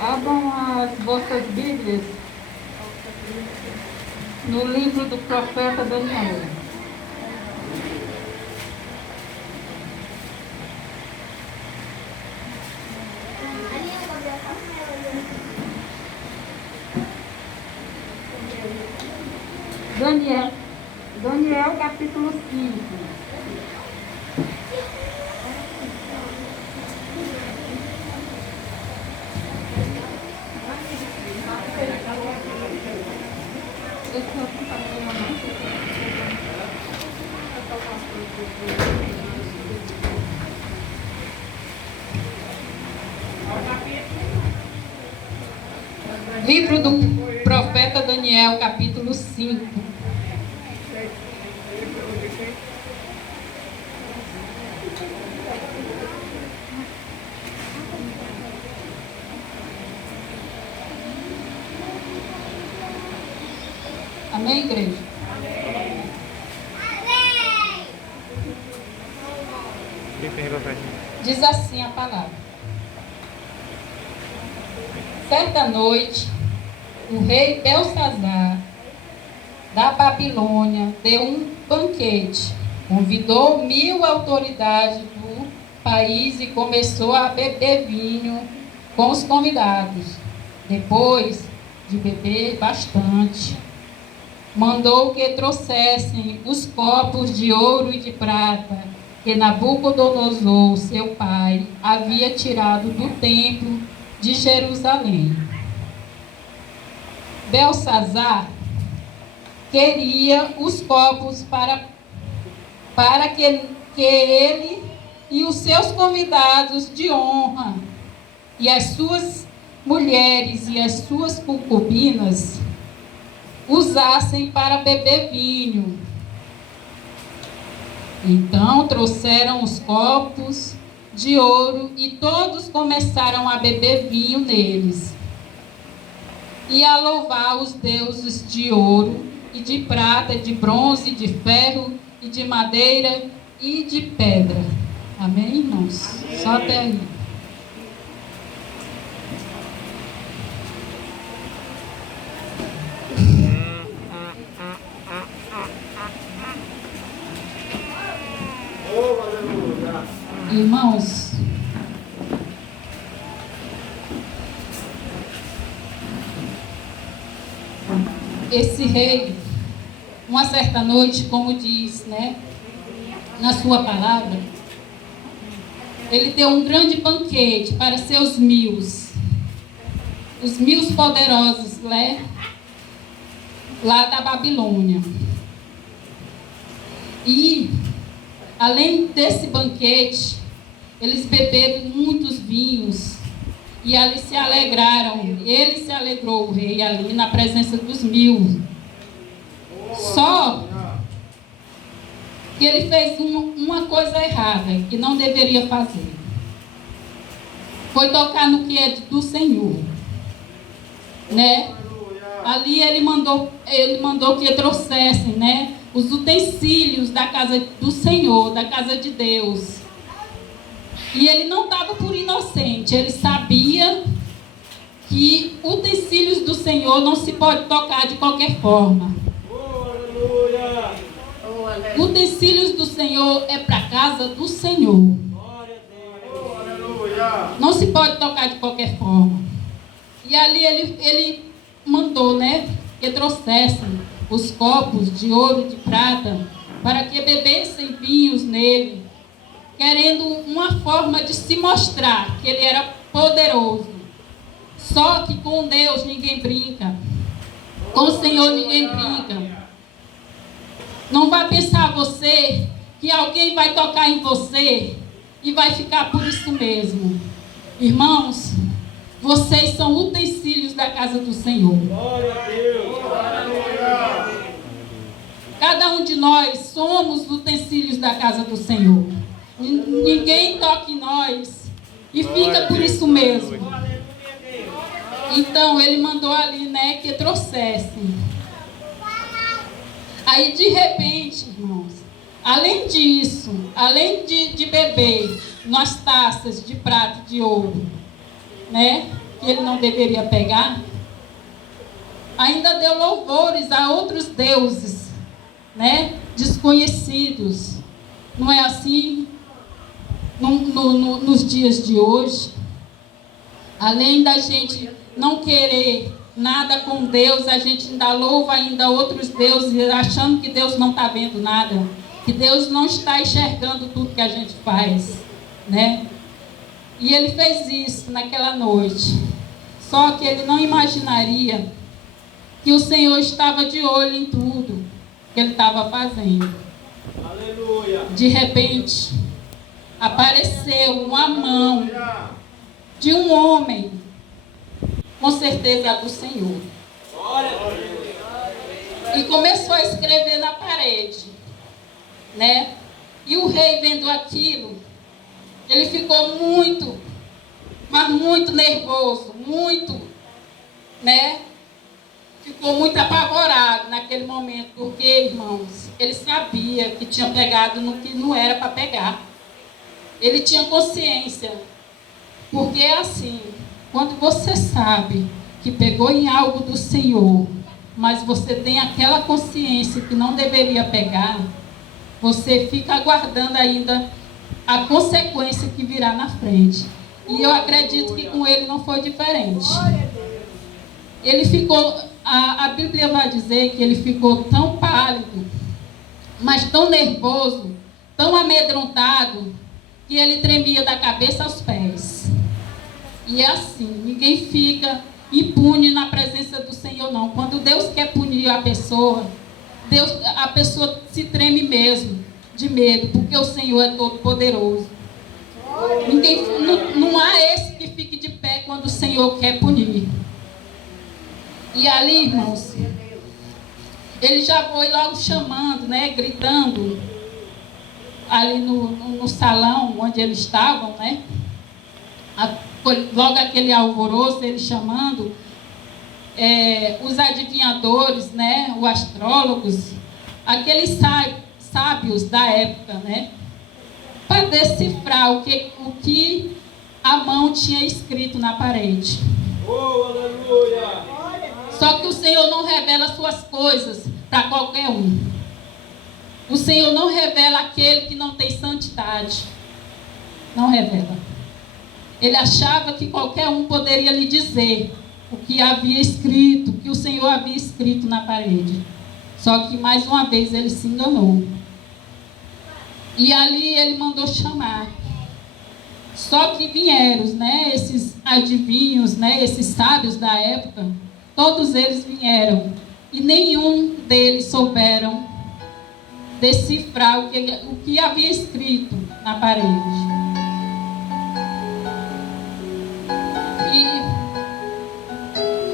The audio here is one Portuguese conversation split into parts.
Abram as vossas Bíblias no livro do profeta Daniel. Daniel capítulo 5. Livro do profeta Daniel, capítulo 5. Amém, igreja? Diz assim a palavra. Certa noite, o rei Belsazar, da Babilônia, deu um banquete, convidou 1000 autoridades do país e começou a beber vinho com os convidados. Depois de beber bastante, mandou que trouxessem os copos de ouro e de prata que Nabucodonosor, seu pai, havia tirado do templo de Jerusalém. Belsazar queria os copos para que ele e os seus convidados de honra e as suas mulheres e as suas concubinas usassem para beber vinho. Então trouxeram os copos de ouro e todos começaram a beber vinho neles e a louvar os deuses de ouro e de prata, de bronze, de ferro e de madeira e de pedra. Amém, irmãos? Só até aí. Irmãos, esse rei, uma certa noite, como diz, na sua palavra, ele deu um grande banquete para seus 1000, os 1000 poderosos, lá da Babilônia. E, além desse banquete, eles beberam muitos vinhos e ali se alegraram. Ele se alegrou, o rei, ali na presença dos 1000. Só que ele fez uma coisa errada, que não deveria fazer. Foi tocar no que é do Senhor. Ali ele mandou que trouxessem, os utensílios da casa do Senhor, da casa de Deus. E ele não estava por inocente, ele sabia que utensílios do Senhor não se pode tocar de qualquer forma. Utensílios do Senhor é para a casa do Senhor. Não se pode tocar de qualquer forma. E ali ele mandou, que trouxessem os copos de ouro e de prata para que bebessem vinhos nele, querendo uma forma de se mostrar que ele era poderoso. Só que com Deus ninguém brinca. Com o Senhor ninguém brinca. Não vai pensar você que alguém vai tocar em você e vai ficar por isso mesmo. Irmãos, vocês são utensílios da casa do Senhor. Glória a Deus. Cada um de nós somos utensílios da casa do Senhor. Ninguém toca em nós e fica por isso mesmo. Então ele mandou ali, que trouxessem. Aí de repente, irmãos, além disso, além de beber nas taças de prata e de ouro, né, que ele não deveria pegar, ainda deu louvores a outros deuses, né, desconhecidos. Não é assim nos dias de hoje? Além da gente não querer nada com Deus, a gente ainda louva ainda outros deuses, achando que Deus não está vendo nada, que Deus não está enxergando tudo que a gente faz, né? E ele fez isso naquela noite. Só que ele não imaginaria que o Senhor estava de olho em tudo que ele estava fazendo. Aleluia. De repente, apareceu uma mão de um homem, com certeza do Senhor. E começou a escrever na parede, né? E o rei, vendo aquilo, ele ficou muito, mas muito nervoso, muito, né? Ficou muito apavorado naquele momento, porque, irmãos, ele sabia que tinha pegado no que não era para pegar. Ele tinha consciência, porque é assim, quando você sabe que pegou em algo do Senhor, mas você tem aquela consciência que não deveria pegar, você fica aguardando ainda a consequência que virá na frente. E eu acredito que com ele não foi diferente. Ele ficou, a Bíblia vai dizer que ele ficou tão pálido, mas tão nervoso, tão amedrontado, que ele tremia da cabeça aos pés. E é assim, ninguém fica impune na presença do Senhor, não. Quando Deus quer punir a pessoa se treme mesmo, de medo, porque o Senhor é todo poderoso. Não há esse que fique de pé quando o Senhor quer punir. E ali, irmãos, ele já foi logo chamando, né, gritando, ali no salão onde eles estavam, né? Logo aquele alvoroço, ele chamando os adivinhadores, né, os astrólogos, aqueles sábios da época, né, para decifrar o que a mão tinha escrito na parede. Oh, aleluia! Só que o Senhor não revela suas coisas para qualquer um. O Senhor não revela aquele que não tem santidade. Não revela. Ele achava que qualquer um poderia lhe dizer o que havia escrito, o que o Senhor havia escrito na parede. Só que mais uma vez ele se enganou. E ali ele mandou chamar. Só que vieram, né, esses adivinhos, né, esses sábios da época, todos eles vieram. E nenhum deles souberam decifrar o que havia escrito na parede. E,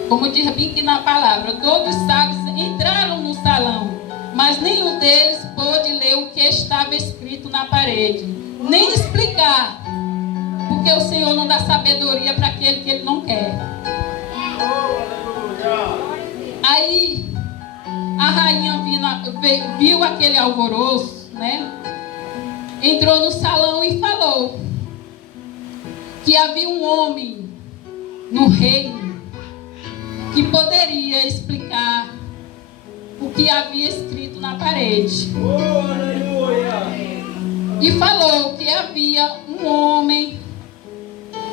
como diz bem aqui na palavra, todos os sábios entraram no salão, mas nenhum deles pôde ler o que estava escrito na parede, nem explicar, porque o Senhor não dá sabedoria para aquele que Ele não quer. Aí a rainha viu aquele alvoroço, né? Entrou no salão e falou que havia um homem no reino que poderia explicar o que havia escrito na parede. Oh, aleluia! E falou que havia um homem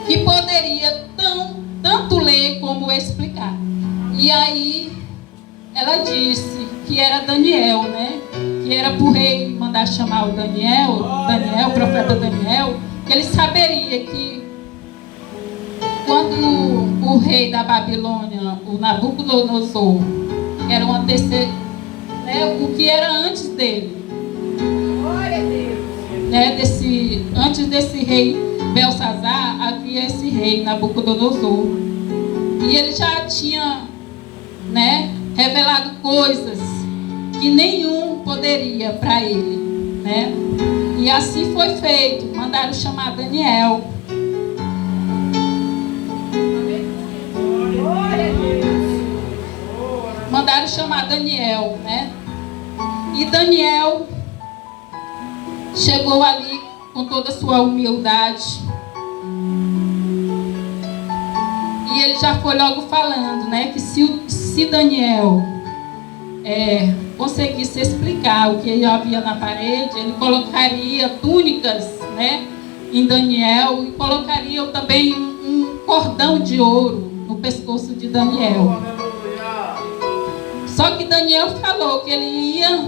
que poderia tanto ler como explicar. E aí ela disse que era Daniel, né? Que era para o rei mandar chamar o Daniel, o profeta Daniel, que ele saberia que quando o rei da Babilônia, o Nabucodonosor, era um antecedente, né, o que era antes dele, né, antes desse rei Belsazar, havia esse rei Nabucodonosor. E ele já tinha, né, revelado coisas que nenhum poderia para ele, né? E assim foi feito. Mandaram chamar Daniel. Mandaram chamar Daniel, né? E Daniel chegou ali com toda a sua humildade. ele já foi logo falando, né, que se Daniel conseguisse explicar o que havia na parede, ele colocaria túnicas, né, em Daniel, e colocaria também um cordão de ouro no pescoço de Daniel. Só que Daniel falou que ele ia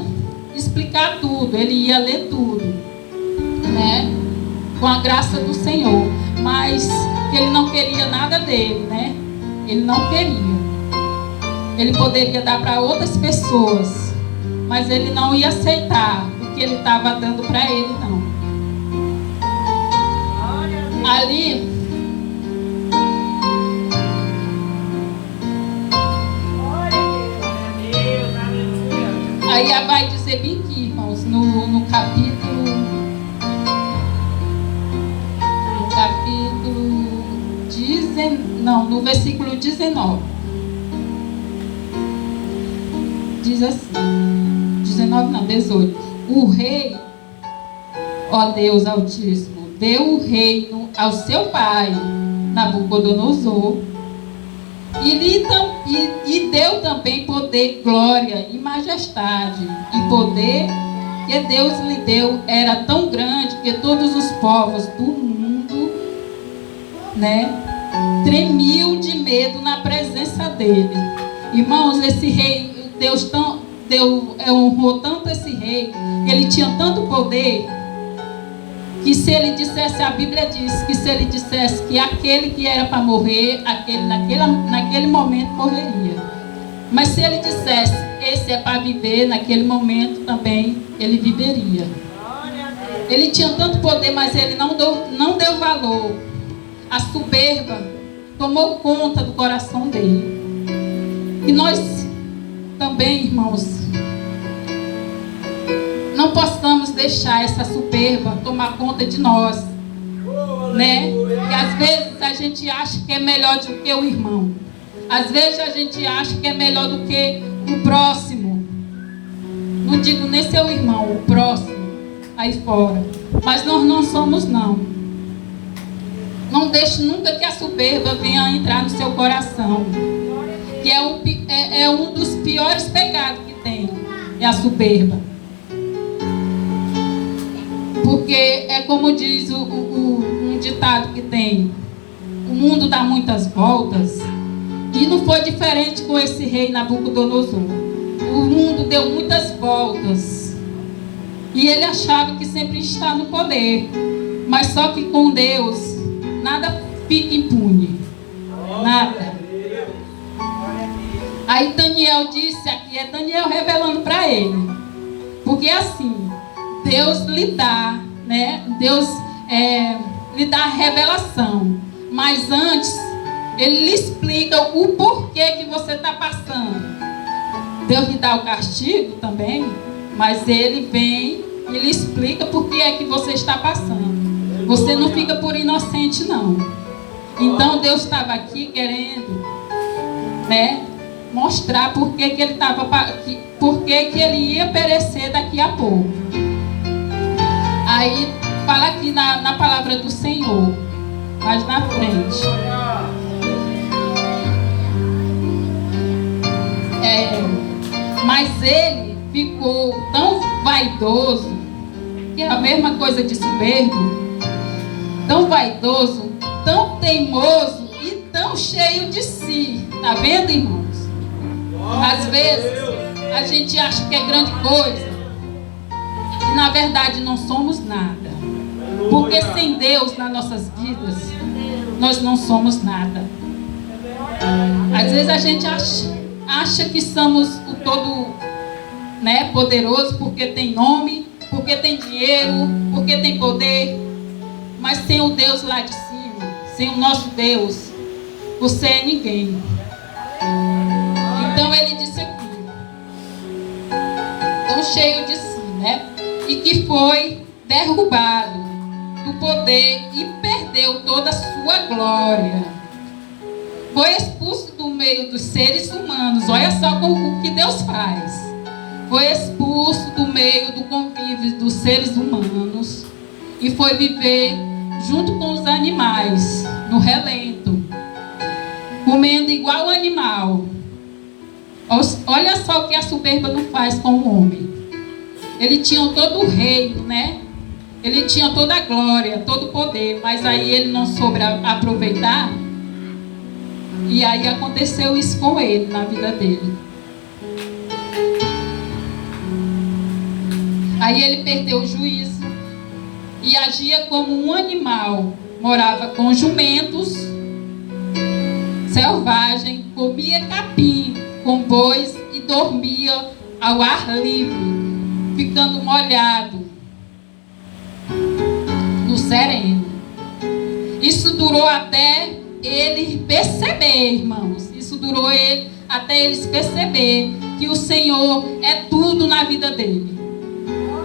explicar tudo, ele ia ler tudo, né, com a graça do Senhor, mas que ele não queria nada dele, né? Ele não queria. Ele poderia dar para outras pessoas, mas ele não ia aceitar o que ele estava dando para ele, não. Ali, aí vai dizer bem aqui, irmãos, no capítulo 19, no versículo 19. Diz assim, 19 não, 18. O rei, ó Deus Altíssimo, deu o reino ao seu pai, Nabucodonosor, e deu também poder, glória e majestade. E poder que Deus lhe deu era tão grande que todos os povos do mundo, né, tremiam de medo na presença dele. Irmãos, esse rei, Deus honrou tanto esse rei, que ele tinha tanto poder, que se ele dissesse, a Bíblia diz que se ele dissesse que aquele que era para morrer, aquele naquele momento morreria. Mas se ele dissesse, esse é para viver, naquele momento também ele viveria. Ele tinha tanto poder, mas ele não deu valor. A soberba tomou conta do coração dele. E nós também, irmãos, não possamos deixar essa soberba tomar conta de nós, né? E às vezes a gente acha que é melhor do que o irmão. Às vezes a gente acha que é melhor do que o próximo. Não digo nem seu irmão, o próximo aí fora. Mas nós não somos, não. Não deixe nunca que a soberba venha entrar no seu coração. Que é um dos piores pecados que tem, é a soberba. Porque é como diz um ditado que tem: o mundo dá muitas voltas. E não foi diferente com esse rei Nabucodonosor. O mundo deu muitas voltas. E ele achava que sempre está no poder. Mas só que com Deus, nada fica impune. Nada. Aí Daniel disse aqui, é Daniel revelando para ele. Porque assim, Deus lhe dá, né? Deus lhe dá a revelação. Mas antes, Ele lhe explica o porquê que você está passando. Deus lhe dá o castigo também, mas Ele vem e lhe explica por que é que você está passando. Você não fica por inocente, não. Então Deus estava aqui querendo, né, mostrar por que ele estava, por que ele ia perecer daqui a pouco. Aí fala aqui na palavra do Senhor, mais na frente. Mas ele ficou tão vaidoso, que é a mesma coisa de soberbo, tão vaidoso, tão teimoso e tão cheio de si. Tá vendo, irmãos? Às vezes a gente acha que é grande coisa e na verdade não somos nada. Porque sem Deus nas nossas vidas, nós não somos nada. Às vezes a gente acha que somos o todo, né, poderoso porque tem nome, porque tem dinheiro, porque tem poder. Mas sem o Deus lá de cima, sem o nosso Deus, você é ninguém. Então ele disse aqui, tão cheio de si, né? E que foi derrubado do poder e perdeu toda a sua glória. Foi expulso do meio dos seres humanos. Olha só o que Deus faz. Foi expulso do meio do convívio dos seres humanos e foi viver junto com os animais, no relento, com comendo igual animal. Olha só o que a soberba não faz com o homem. Ele tinha todo o reino, né? Ele tinha toda a glória, todo o poder, mas aí ele não soube aproveitar. E aí aconteceu isso com ele, na vida dele. Aí ele perdeu o juízo e agia como um animal. Morava com jumentos selvagem, comia capim com bois e dormia ao ar livre, ficando molhado no sereno. Isso durou até ele perceber, irmãos. Isso durou até eles perceber que o Senhor é tudo na vida dele.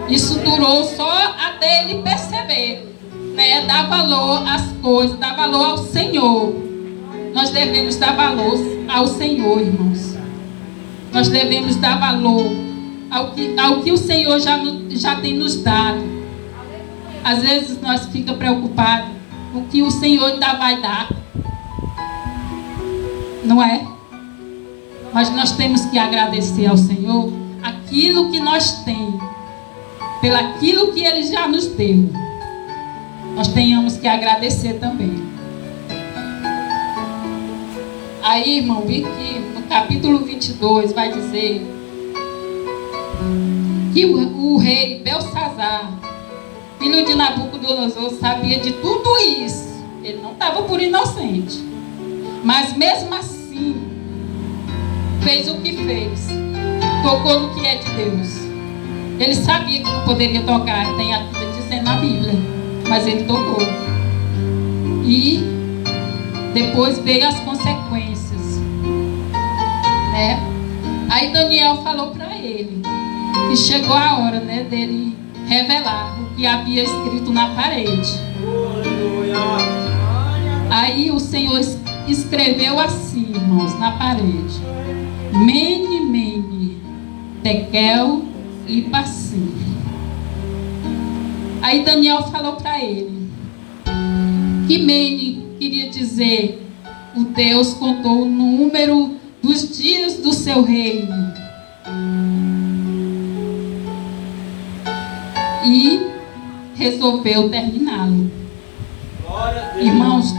Isso durou só até ele perceber, né? Dar valor às coisas, dar valor ao Senhor. Nós devemos dar valor ao Senhor, irmãos. Nós devemos dar valor ao que o Senhor já tem nos dado. Às vezes nós ficamos preocupados com o que o Senhor ainda vai dar. Não é? Mas nós temos que agradecer ao Senhor aquilo que nós temos, pelaquilo que Ele já nos deu. Nós tenhamos que agradecer também. Aí, irmão, vi que no capítulo 22 vai dizer que o rei Belsazar, filho de Nabucodonosor, sabia de tudo isso. Ele não estava por inocente. Mas mesmo assim, fez o que fez. Tocou no que é de Deus. Ele sabia que não poderia tocar, tem aqui dizendo na Bíblia. Mas ele tocou. E depois veio as consequências, né? Aí Daniel falou para ele que chegou a hora, né, dele revelar o que havia escrito na parede. Aí o Senhor escreveu assim, irmãos, na parede: Mene, Mene, Tekel e Parsim. Aí Daniel falou para ele que Mene queria dizer: o Deus contou o número dos dias do seu reino e resolveu terminá-lo. Irmãos,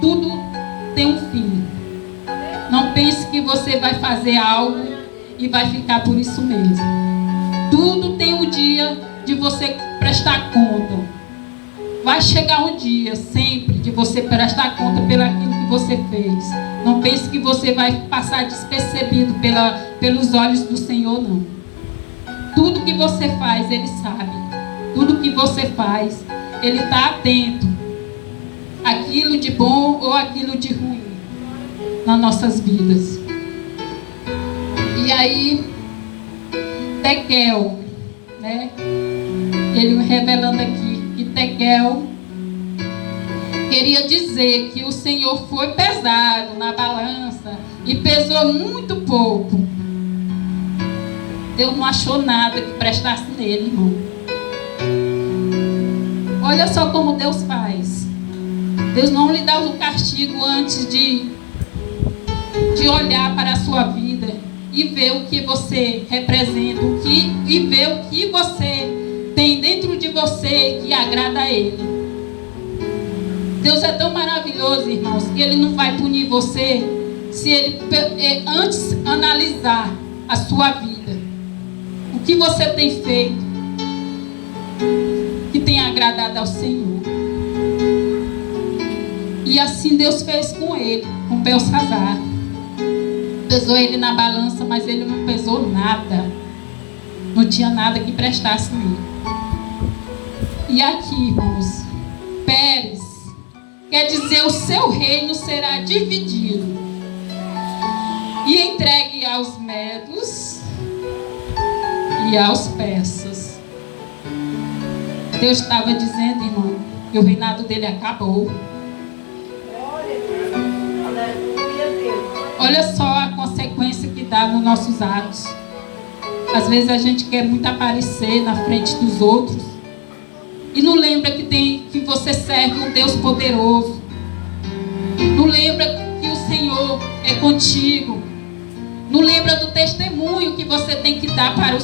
tudo tem um fim. Não pense que você vai fazer algo e vai ficar por isso mesmo. Tudo tem um dia de você prestar conta. Vai chegar um dia sempre de você prestar conta pelo aquilo que você fez. Não pense que você vai passar despercebido pelos olhos do Senhor, não. Tudo que você faz, Ele sabe. Tudo que você faz, Ele está atento. Aquilo de bom ou aquilo de ruim nas nossas vidas. E aí, Tekel, né? Ele revelando aqui que Tekel queria dizer que o Senhor foi pesado na balança e pesou muito pouco. Deus não achou nada que prestasse nele, irmão. Olha só como Deus faz. Deus não lhe dá o castigo antes de olhar para a sua vida e ver o que você representa, e ver o que você tem dentro de você que agrada a Ele. Deus é tão maravilhoso, irmãos, que Ele não vai punir você se Ele antes analisar a sua vida. O que você tem feito que tem agradado ao Senhor. E assim Deus fez com ele, com Belsazar. Pesou ele na balança, mas ele não pesou nada. Não tinha nada que prestasse nele. E aqui, irmãos, Pérez quer dizer: o seu reino será dividido e entregue aos medos e aos persas. Deus estava dizendo, irmão, que o reinado dele acabou. Olha só a consequência que dá nos nossos atos. Às vezes a gente quer muito aparecer na frente dos outros e não lembra que você serve um Deus poderoso. Não lembra que o Senhor contigo. Não lembra do testemunho que você tem que dar para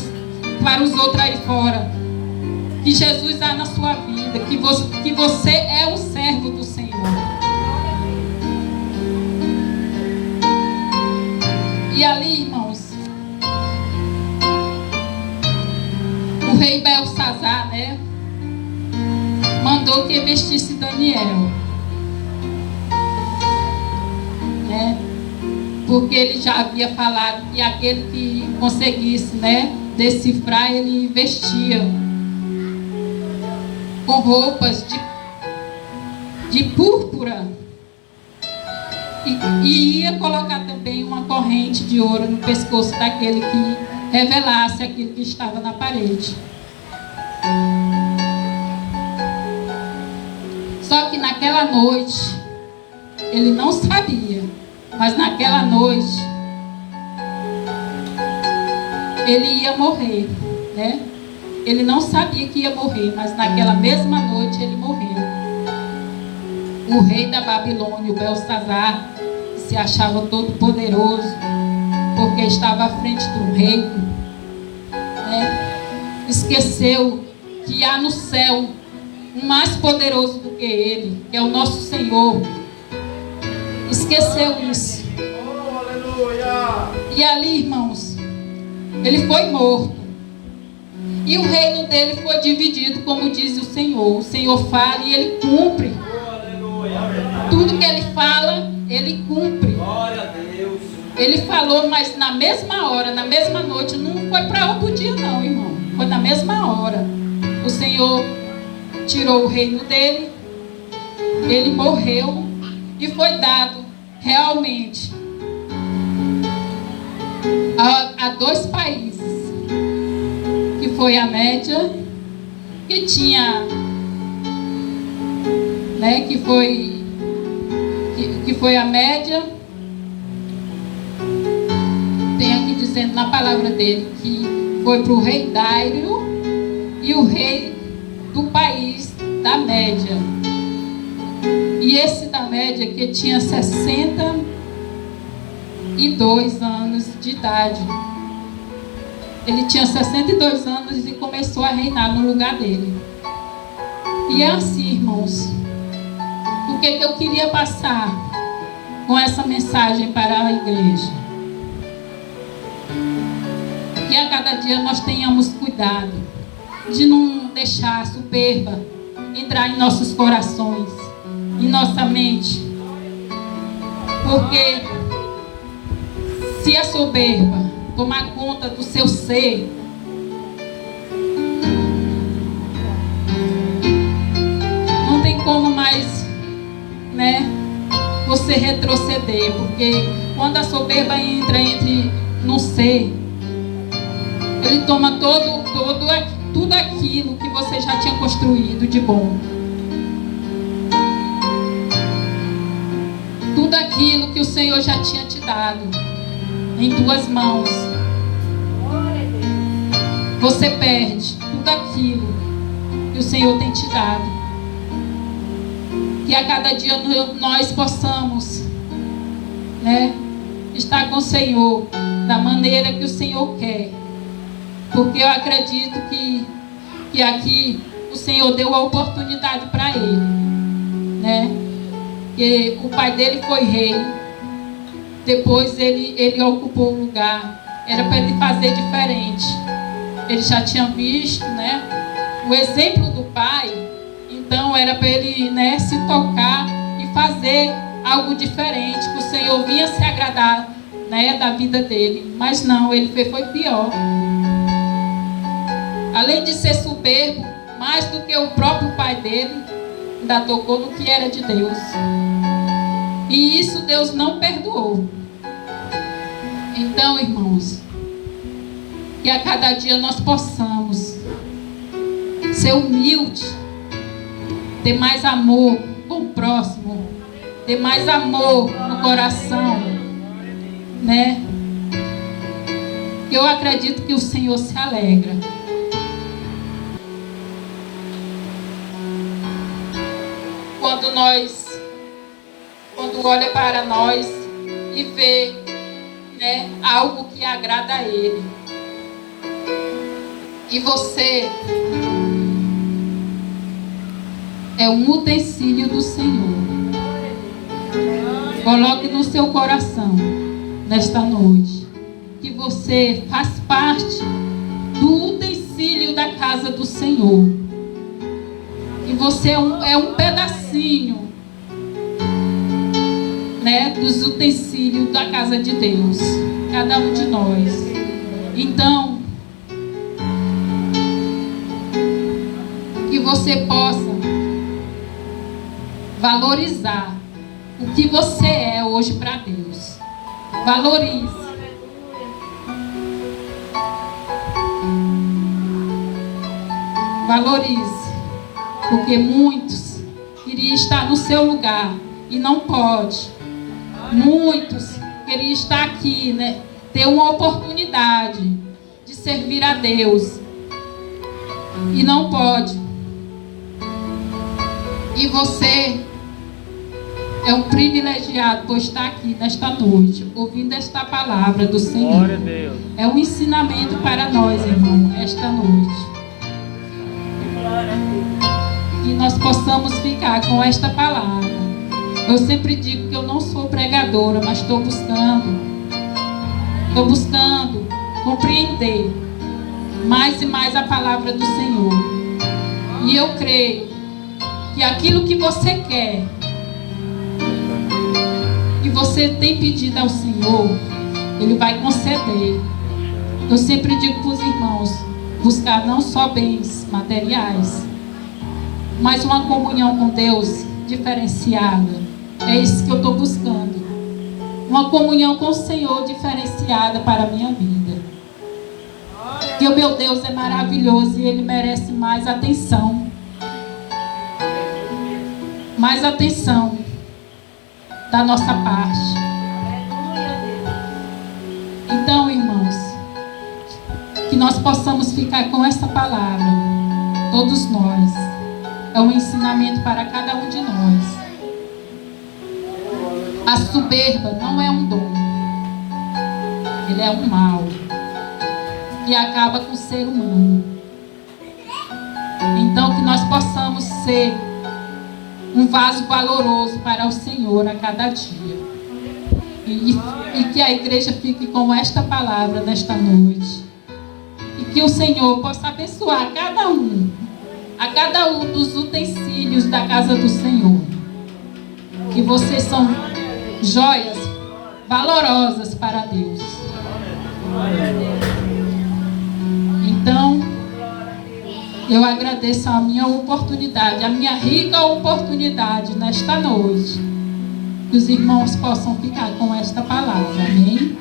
os outros aí fora. Que Jesus há na sua vida. Que você é um servo do Senhor. E ali, irmãos, o rei Belsazar, né, mandou que vestisse Daniel, né, porque ele já havia falado que aquele que conseguisse, né, decifrar, ele vestia com roupas de púrpura e ia colocar também uma corrente de ouro no pescoço daquele que revelasse aquilo que estava na parede. Só que naquela noite, ele não sabia, mas naquela noite, ele ia morrer, né? Ele não sabia que ia morrer, mas naquela mesma noite ele morreu. O rei da Babilônia, o Belsazar, se achava todo poderoso, porque estava à frente do reino, né? Esqueceu que há no céu um mais poderoso do que ele, que é o nosso Senhor. Esqueceu isso. Oh, aleluia. E ali, irmãos, ele foi morto. E o reino dele foi dividido, como diz o Senhor. O Senhor fala e ele cumpre. Tudo que ele fala, ele cumpre. Glória a Deus. Ele falou, mas na mesma hora, na mesma noite, não foi para outro dia não, irmão. Foi na mesma hora. O Senhor tirou o reino dele, ele morreu e foi dado realmente a dois países, que foi a Média, que tinha, né, que foi a Média. Tem aqui dizendo na palavra dele que foi para o rei Dário e o rei do país da Média. E esse da Média que tinha 62 anos de idade. Ele tinha 62 anos e começou a reinar no lugar dele. E é assim, irmãos. O que eu queria passar com essa mensagem para a igreja? Que a cada dia nós tenhamos cuidado de não deixar a soberba entrar em nossos corações, em nossa mente. Porque se a soberba tomar conta do seu ser, não tem como mais, né, você retroceder. Porque quando a soberba entra no ser, ele toma tudo aquilo que você já tinha construído de bom. Tudo aquilo que o Senhor já tinha te dado em tuas mãos. Você perde tudo aquilo que o Senhor tem te dado. Que a cada dia nós possamos, né, estar com o Senhor da maneira que o Senhor quer. Porque eu acredito que aqui o Senhor deu a oportunidade para ele, né? Que o pai dele foi rei, depois ele ocupou o lugar. Era para ele fazer diferente. Ele já tinha visto, né, o exemplo do pai. Então era para ele, né, se tocar e fazer algo diferente, que o Senhor vinha se agradar, né, da vida dele. Mas não, ele foi pior. Além de ser soberbo, mais do que o próprio pai dele, ainda tocou no que era de Deus. E isso Deus não perdoou. Então, irmãos, que a cada dia nós possamos ser humildes, ter mais amor com o próximo, ter mais amor no coração, né? Eu acredito que o Senhor se alegra. Quando olha para nós e ver, né, algo que agrada a Ele. E você é um utensílio do Senhor. Coloque no seu coração, nesta noite, que você faz parte do utensílio da casa do Senhor. E você é um pedacinho, né, dos utensílios da casa de Deus. Cada um de nós. Então, que você possa valorizar o que você é hoje para Deus. Valorize. Valorize. Porque muitos queriam estar no seu lugar e não pode. Muitos queriam estar aqui, né? Ter uma oportunidade de servir a Deus. E não pode. E você é um privilegiado por estar aqui nesta noite, ouvindo esta palavra do Senhor. Glória a Deus. É um ensinamento para nós, irmão, esta noite. Que nós possamos ficar com esta palavra. Eu sempre digo que eu não sou pregadora, mas estou buscando compreender mais e mais a palavra do Senhor. E eu creio que aquilo que você quer, que você tem pedido ao Senhor, Ele vai conceder. Eu sempre digo para os irmãos, buscar não só bens materiais, mas uma comunhão com Deus diferenciada. É isso que eu estou buscando. Uma comunhão com o Senhor diferenciada para a minha vida. Que o meu Deus é maravilhoso e Ele merece mais atenção. Mais atenção da nossa parte. Então, irmãos, que nós possamos ficar com essa palavra, todos nós. É um ensinamento para cada um de nós. A soberba não é um dom. Ele é um mal que acaba com o ser humano. Então, que nós possamos ser um vaso valoroso para o Senhor a cada dia. E que a igreja fique com esta palavra nesta noite. E que o Senhor possa abençoar a cada um dos utensílios da casa do Senhor. Que vocês são joias valorosas para Deus. Então, eu agradeço a minha oportunidade, a minha rica oportunidade nesta noite. Que os irmãos possam ficar com esta palavra. Amém?